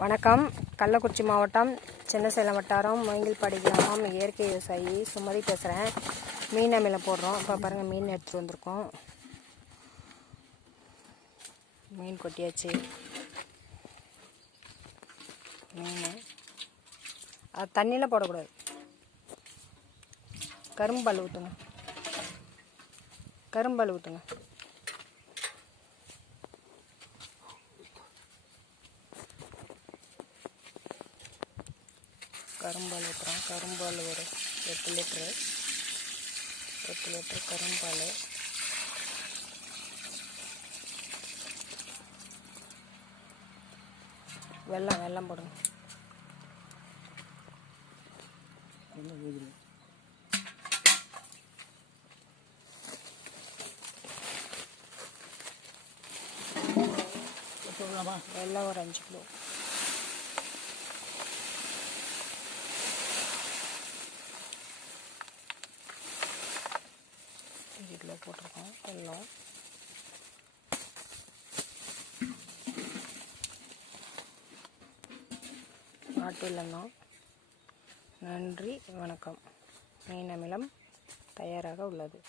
வணக்கம். கள்ளக்குறிச்சி மாவட்டம் சின்னசேலம் வட்டாரம் மொயங்கில்பாடி கிராமம் இயற்கை விவசாயி சுமதி பேசுகிறேன் மீன் அமில போடுறோம். இப்போ பாருங்கள் மீன் எடுத்துகிட்டு வந்திருக்கோம். மீன் கொட்டியாச்சு. மீன். அது தண்ணியில் போடக்கூடாது. கரும்பால் ஊற்றுங்க கரும்பால் ஊற்றுங்க கரும்பால் ஊற்றுறோம் கரும்பால் ஒரு எட்டு லிட்ரு எட்டு லிட்ரு கரும்பால். வெல்லம் வெல்லம் போடுங்க. வெல்லம் ஒரு அஞ்சு கிலோ. அஞ்சு போட்டிருக்கோம் எல்லாம் நாட்டு வெல்லம் நன்றி வணக்கம். மீன் அமிலம் தயாராக உள்ளது.